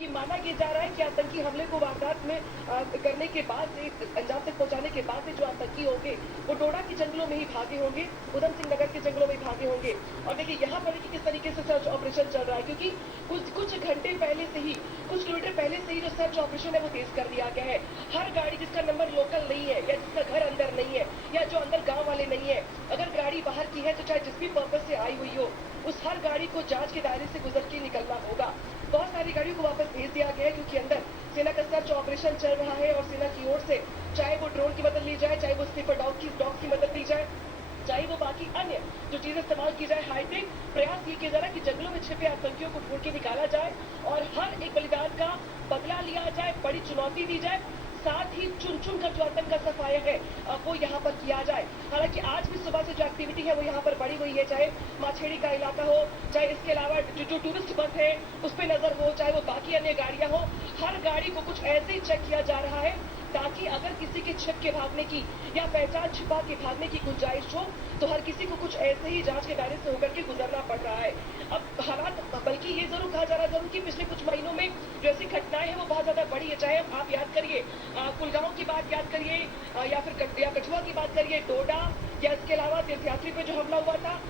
कि माना ये जा रहा है कि आतंकी हमले को वारदात में करने के बाद से अंजाम तक पहुंचाने के बाद से जो आतंकी होंगे वो डोडा के जंगलों में ही भागे होंगे, उधम सिंह नगर के जंगलों में ही भागे होंगे। और देखिए यहाँ पर किस तरीके से सर्च ऑपरेशन चल रहा है, क्योंकि कुछ घंटे पहले से ही, कुछ किलोमीटर पहले से ही जो सर्च ऑपरेशन है वो तेज कर दिया गया है। हर गाड़ी जिसका नंबर लोकल नहीं है या जिसका घर अंदर नहीं है या जो अंदर गाँव वाले नहीं है, अगर गाड़ी बाहर की है तो चाहे जिस भी पर्पज से आई हुई हो, उस हर गाड़ी को जांच के दायरे से गुजर के निकलना होगा। बहुत सारी गाड़ियों को वापस भेज दिया गया है, क्योंकि अंदर सेना का सर्च ऑपरेशन चल रहा है और सेना की ओर से चाहे वो ड्रोन की मदद ली जाए, चाहे वो स्नीपर डॉग की मदद ली जाए, चाहे वो बाकी अन्य जो चीजें इस्तेमाल की जाए, हाईटेक प्रयास ये किया जा रहा है कि जंगलों में छिपे आतंकियों को ढूंढ के निकाला जाए और हर एक बलिदान का बदला लिया जाए, बड़ी चुनौती दी जाए, साथ ही चुन चुन कर जो आतंक का सफाया है वो यहाँ पर किया जाए। हालांकि आज भी सुबह से जो एक्टिविटी है वो यहाँ पर बढ़ी हुई है, चाहे माछेड़ी का इलाका हो, चाहे इसके अलावा जो टूरिस्ट बस है उस पर नजर हो, चाहे वो बाकी अन्य गाड़ियां हो, हर गाड़ी को कुछ ऐसे ही चेक किया जा रहा है ताकि अगर किसी के छिप के भागने की या पहचान छिपा के भागने की गुंजाइश हो तो हर किसी को कुछ ऐसे ही जांच के दायरे से होकर के गुजरना पड़ रहा है। अब हालात, बल्कि ये जरूर कहा जा रहा है कि पिछले कुछ महीनों में जो ऐसी घटनाएं हैं वो बहुत ज्यादा बढ़ी है। चाहे आप याद करिए कुलगांव की बात याद करिए या फिर कठुआ की बात करिए, डोडा या इसके अलावा तीर्थयात्री पे जो हमला हुआ था,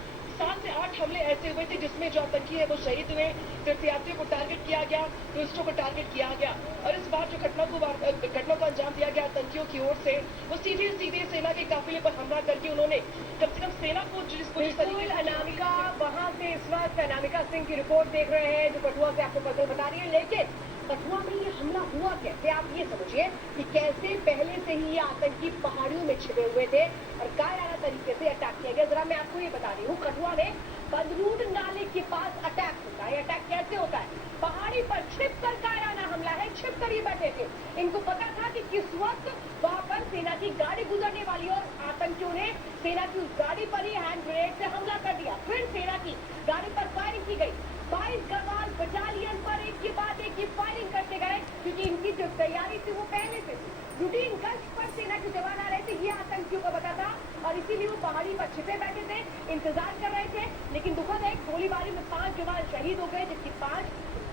7 से 8 हमले ऐसे हुए थे जिसमें जो आतंकी है वो शहीद हुए, तीर्थयात्रियों को टारगेट किया गया, टूरिस्टों को टारगेट किया गया। और इस बार जो घटना को अंजाम दिया गया आतंकियों की ओर से, वो सीधे सेना के काफिले पर हमला करके उन्होंने कम से कम सेना को जिस तरीके से अनामिका वहां से इस वक्त अनामिका सिंह की रिपोर्ट देख रहे हैं जो कठुआ से आपको पता बता रही है। लेकिन कठुआ में ये हमला हुआ कैसे, आप ये समझिए कि कैसे पहले से ही ये आतंकी पहाड़ियों में छिपे हुए थे और कायराना तरीके से अटैक किया गया। जरा मैं आपको ये बता रही हूँ, कठुआ में बंदरूड नाले के पास अटैक होता है। अटैक कैसे होता है? पहाड़ी पर छिप कर कायराना हमला है, छिप कर ये बैठे थे। इनको पता था कि किस वक्त वहां पर सेना की गाड़ी गुजरने वाली और आतंकियों ने सेना की उस गाड़ी पर ही हैंड ग्रेनेड से हमला कर दिया। फिर सेना की गाड़ी पर फायरिंग की गई। 22 गढ़वाल बटालियन पर एक के बाद एक फायरिंग करते गए, क्योंकि इनकी जो तैयारी थी वो पहले से थी। रूटीन गश्त पर सेना के जवान आ रहे थे, ये आतंकियों का पता था और इसीलिए वो पहाड़ी पर छिपे बैठे थे, इंतजार कर रहे थे। लेकिन दुखद है, गोलीबारी में 5 जवान शहीद हो गए, जबकि 5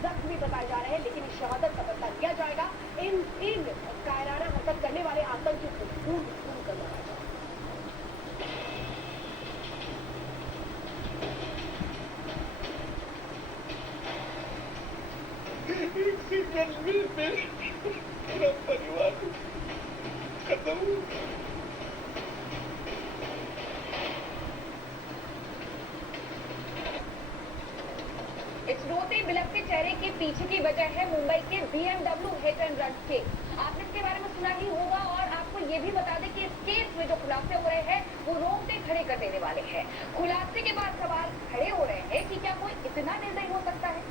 जख्मी बताए जा रहे हैं। लेकिन इस शहादत का बदला लिया जाएगा। इन कायराना हरकत करने वाले आतंकियों को ढूंढ कर लगाया जाएगा। मेरा परिवार खत्म। इस रोते बिलखते चेहरे के पीछे की वजह है मुंबई के BMW हिट एंड रन के। आपने इसके बारे में सुना ही होगा और आपको ये भी बता दें कि इस केस में जो खुलासे हो रहे हैं वो रोंगटे खड़े कर देने वाले हैं। खुलासे के बाद सवाल खड़े हो रहे हैं कि क्या कोई इतना निर्दयी हो सकता है?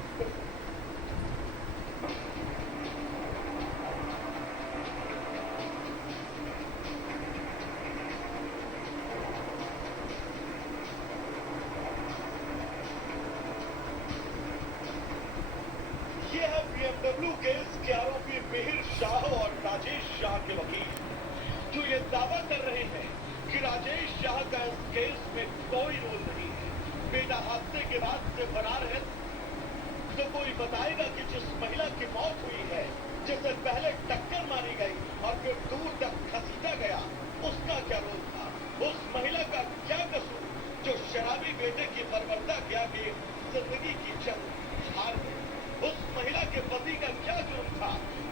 ये है BMW केस के आरोपी मिहिर शाह और राजेश शाह के वकील, जो ये दावा कर रहे हैं कि राजेश शाह का इस केस में कोई रोल नहीं है। बेटा हादसे के बाद से फरार है, तो कोई बताएगा कि जिस महिला की मौत हुई है, जिसे पहले टक्कर मारी गई और फिर दूर तक खसीटा गया, उसका क्या रोल था? उस महिला का क्या कसूर जो शराबी बेटे की बर्बरता के आगे जिंदगी की जंग हार गई? उस महिला के पति का क्या जुर्म था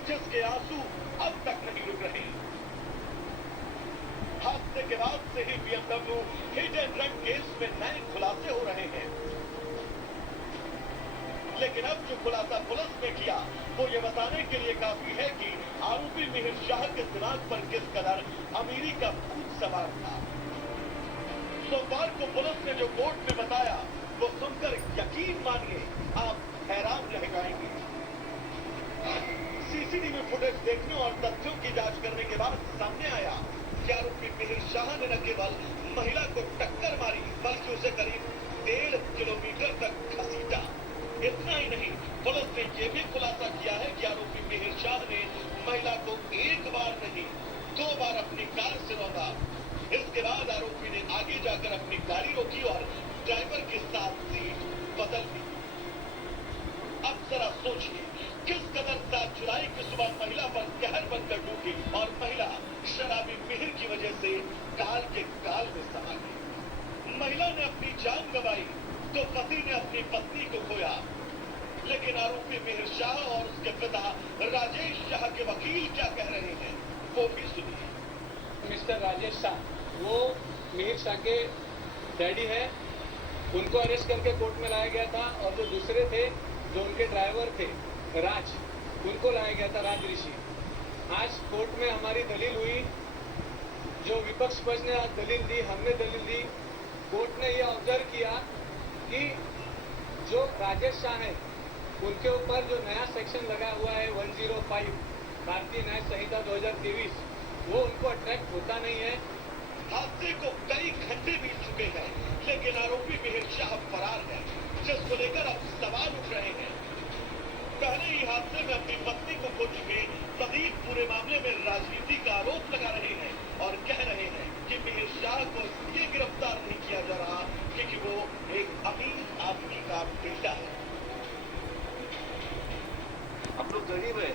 जिसके आंसू अब तक नहीं रुक रहे? हादसे के बाद से ही BMW hit and run case में नए खुलासे हो रहे हैं। लेकिन अब जो खुलासा पुलिस ने किया वो ये बताने के लिए काफी है कि आरोपी मिहिर शाह के दिमाग पर किस कदर अमीरी का भूत सवार था। सोमवार को पुलिस ने जो कोर्ट में बताया वो सुनकर यकीन मानिए आप हैरान रह जाएंगे। सीसीटीवी फुटेज देखने और तथ्यों की जांच करने के बाद सामने आया कि आरोपी मिहिर शाह ने न केवल महिला को टक्कर मारी बल्कि उसे करीब 1.5 किलोमीटर तक घसीटा। इतना ही नहीं, पुलिस ने यह भी खुलासा किया है कि आरोपी मिहिर शाह ने महिला को एक बार नहीं 2 बार अपनी कार से रौंदा। इसके बाद आरोपी ने आगे जाकर अपनी गाड़ी रोकी और ड्राइवर के साथ सीट बदल दी। अब जरा सोचिए किस कदर महिला ने अपनी जान गंवाई तो पति ने अपनी पत्नी को खोया। लेकिन आरोपी मिहिर शाह और उसके पिता राजेश शाह के वकील क्या कह रहे हैं वो भी सुनिए। मिस्टर राजेश शाह वो मिहिर शाह के डैडी है, उनको अरेस्ट करके कोर्ट में लाया गया था और जो दूसरे थे जो उनके ड्राइवर थे राज, उनको लाया गया था राज ऋषि। आज कोर्ट में हमारी दलील हुई, जो विपक्ष पक्ष ने दलील दी, हमने दलील दी। कोर्ट ने यह ऑब्जर्व किया कि जो राजेश शाह है उनके ऊपर जो नया सेक्शन लगा हुआ है 105 भारतीय न्याय संहिता 2023 वो उनको अट्रैक्ट होता नहीं है। हादसे को कई घंटे बीत चुके हैं लेकिन आरोपी मिहिर शाह फरार है, जिसको लेकर अब सवाल उठ रहे हैं। पहले ही हादसे में अपनी पत्नी को खो चुके प्रदीप पूरे मामले में राजनीति का आरोप लगा रहे हैं और कह रहे हैं कि मिहिर शाह को इसलिए गिरफ्तार नहीं किया जा रहा क्योंकि वो एक अमीर आदमी का बेटा है। हम लोग गरीब है,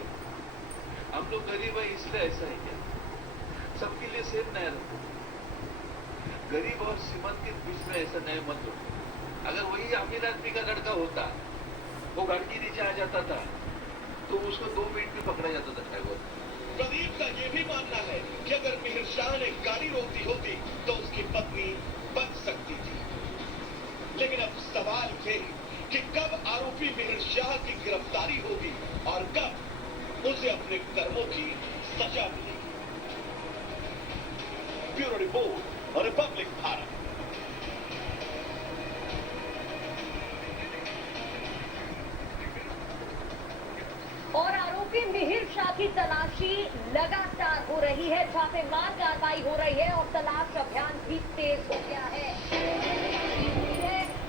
हम लोग गरीब है इसलिए ऐसा है क्या? सबके लिए सेम न्याय रखो, गरीब और श्रीमंत के बीच में ऐसा न्याय मत रखो। अगर वही अमीर आदमी का लड़का होता, वो गाड़ी के नीचे आ जाता था तो उसको 2 मिनट में पकड़ा जाता था ड्राइवर। प्रदीप का ये भी मानना है कि अगर मिहिर शाह ने गाड़ी रोक दी होती तो उसकी पत्नी बच सकती थी। लेकिन अब सवाल ये कि कब आरोपी मिहिर शाह की गिरफ्तारी होगी और कब उसे अपने कर्मों की सजा मिलेगी। Bureau report, Republic Bharat. और आरोपी मिहिर शाह की तलाशी लगातार हो रही है, छापेमार कार्रवाई हो रही है और तलाश अभियान भी तेज हो गया है।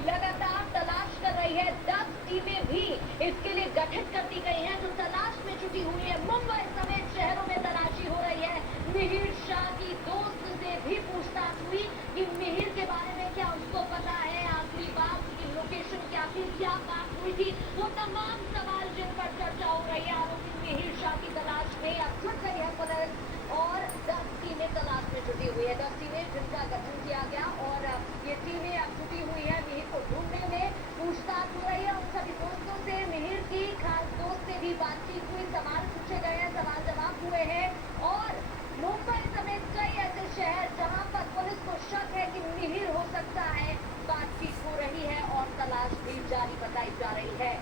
लगातार तलाश कर रही है, 10 टीमें भी इसके लिए गठित कर दी गई हैं जो तलाश में जुटी हुई है। मुंबई समेत शहरों में तलाशी हो रही है। मिहिर शाह की दोस्त से भी पूछताछ हुई कि मिहिर के बारे में क्या उसको पता है, आखिरी बार उसकी लोकेशन क्या थी, क्या बात हुई थी, वो तमाम सवाल जिन पर चर्चा हो रही है। आरोपी मिहिर शाह की तलाश में अब जुट गई है पुलिस और 10 टीमें तलाश में जुटी हुई है। 10 टीमें जिनका गठन किया गया और ये टीमें अब जुटी हुई है। मिहिर को ढूंढने में पूछताछ हो रही है और सभी दोस्तों से, मिहिर की खास दोस्त से भी बातचीत हुई, सवाल पूछे गए हैं, सवाल जवाब हुए हैं। और मुंबई समेत कई ऐसे शहर जहां पर पुलिस को शक है कि मिहिर हो सकता है, बातचीत हो रही है और तलाश भी जारी बताई जा रही है।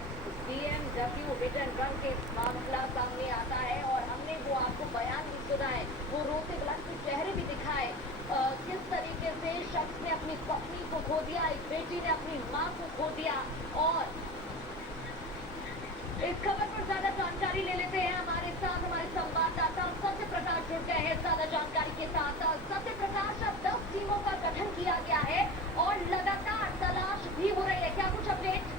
BMW हिट एंड रन के मामला सामने आता है और हमने वो आपको बयान भी सुना है, वो रोते बिलखते चेहरे भी दिखाए, किस तरीके से शख्स ने अपनी पत्नी को खो दिया, एक बेटी ने अपनी माँ को खो दिया। और इस खबर पर ज्यादा जानकारी ले लेते हैं, हमारे साथ हमारे संवाददाता सत्य प्रकाश जुड़ गए हैं ज्यादा जानकारी के साथ। सत्य प्रकाश, अब 10 टीमों का गठन किया गया है और लगातार तलाश भी हो रही है, क्या कुछ अपडेट?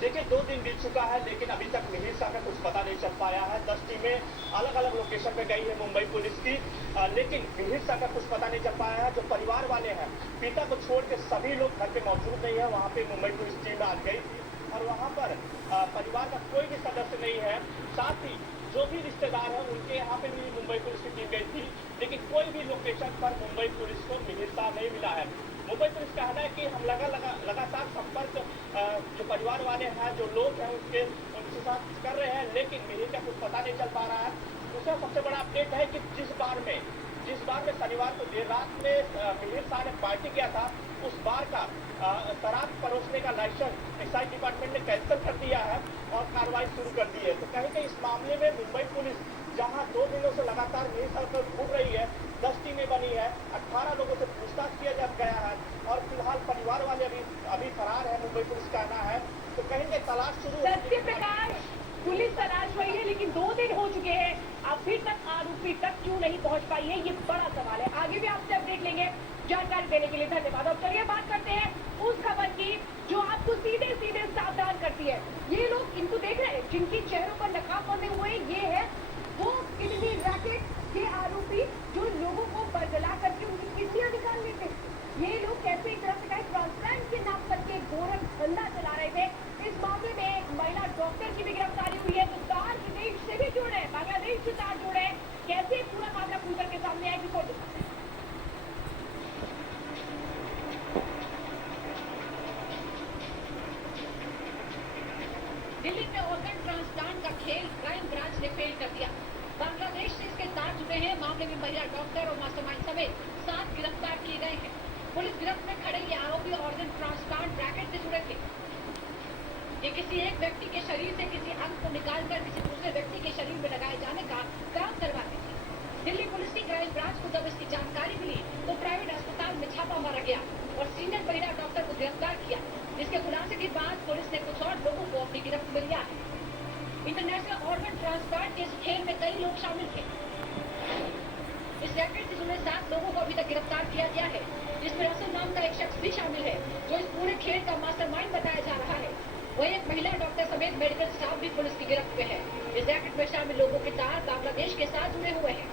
देखिए 2 दिन बीत चुका है लेकिन अभी तक मिहिर शाह का कुछ पता नहीं चल पाया है। 10 टीमें अलग अलग लोकेशन पे गई है मुंबई पुलिस की, लेकिन मिहिर शाह का कुछ पता नहीं चल पाया है। जो परिवार वाले हैं, पिता को छोड़ के सभी लोग घर पे मौजूद नहीं है। वहाँ पे मुंबई पुलिस टीम आ गई थी और वहाँ पर परिवार का कोई भी सदस्य नहीं है। साथ ही जो भी रिश्तेदार हैं उनके यहाँ पे भी मुंबई पुलिस की टीम गई थी, लेकिन कोई भी लोकेशन पर मुंबई पुलिस को मिहिर शाह नहीं मिला है। मुंबई पुलिस का कहना है कि हम लगातार संपर्क जो परिवार वाले हैं, जो लोग हैं उनके साथ कर रहे हैं, लेकिन मिहिर का कुछ पता नहीं चल पा रहा है। दूसरा सबसे बड़ा अपडेट है कि जिस बार में शनिवार को देर रात में मिहिर शाह ने पार्टी किया था, उस बार का शराब परोसने का लाइसेंस एक्साइज डिपार्टमेंट ने कैंसिल कर दिया है और कार्रवाई शुरू कर दी है। तो कहीं कि इस मामले में मुंबई पुलिस जहां 2 दिनों से लगातार मिहिर शाह पर घूम रही है, 10 टीमें बनी है, 18 लोगों से पूछताछ किया जा गया है और फिलहाल परिवार वाले अभी फरार है, मुंबई पुलिस का कहना है। तो कहीं तलाश शुरू। सत्य प्रकाश, पुलिस तलाश रही है लेकिन 2 दिन हो चुके हैं, अभी तक आरोपी तक क्यों नहीं पहुंच पाई है, ये बड़ा सवाल है। आगे भी आपसे अपडेट लेंगे, जानकारी देने के लिए धन्यवाद। अब चलिए बात करते हैं उस खबर की जो आपको सीधे सीधे सावधान करती है। ये लोग, इनको देख रहे हैं जिनकी चेहरों पर नकाब बंधे हुए, ये है वो किडनी रैकेट के आरोपी जो लोगों को बरगला करके उनकी किडनियां निकाल लेते। ये लोग कैसे एक तरह से कहें ट्रांसप्लांट के नाम पर के घोर धंधा चला रहे थे। इस मामले में एक महिला डॉक्टर की भी गिरफ्तारी हुई है। तो तार विदेश से भी जुड़े, बांग्लादेश से तार जुड़े, कैसे पूरा मामला खुल करके सामने आया, दिल्ली में ऑर्गन ट्रांसप्लांट का खेल क्राइम ब्रांच ने फेल कर दिया। बांग्लादेश से इसके तार जुड़े हैं। मामले में महिला डॉक्टर और मास्टरमाइंड समेत 7 गिरफ्तार किए गए हैं। पुलिस गिरफ्त में खड़े ये आरोपी ऑर्गन ट्रांसप्लांट रैकेट से जुड़े थे। ये किसी एक व्यक्ति के शरीर से किसी अंग को निकालकर किसी दूसरे व्यक्ति के शरीर में लगाए जाने का काम करवाते थे। दिल्ली पुलिस की क्राइम ब्रांच को जब इसकी जानकारी मिली तो प्राइवेट अस्पताल में छापा मारा गया और सीनियर महिला डॉक्टर को गिरफ्तार किया, जिसके खुलासे के बाद पुलिस ने कुछ और लोगों को अपनी गिरफ्त में लिया है। इंटरनेशनल ऑर्गन ट्रांसप्लांट के इस खेल में कई लोग शामिल थे। इस रैकेट से जुड़े 7 लोगों को अभी तक गिरफ्तार किया गया है, जिसमें रसल नाम का एक शख्स भी शामिल है, जो इस पूरे खेल का मास्टरमाइंड बताया जा रहा है। वहीं एक महिला डॉक्टर समेत मेडिकल स्टाफ भी पुलिस की गिरफ्त में है। इस रैकेट में शामिल लोगों के तार बांग्लादेश के साथ जुड़े हुए हैं।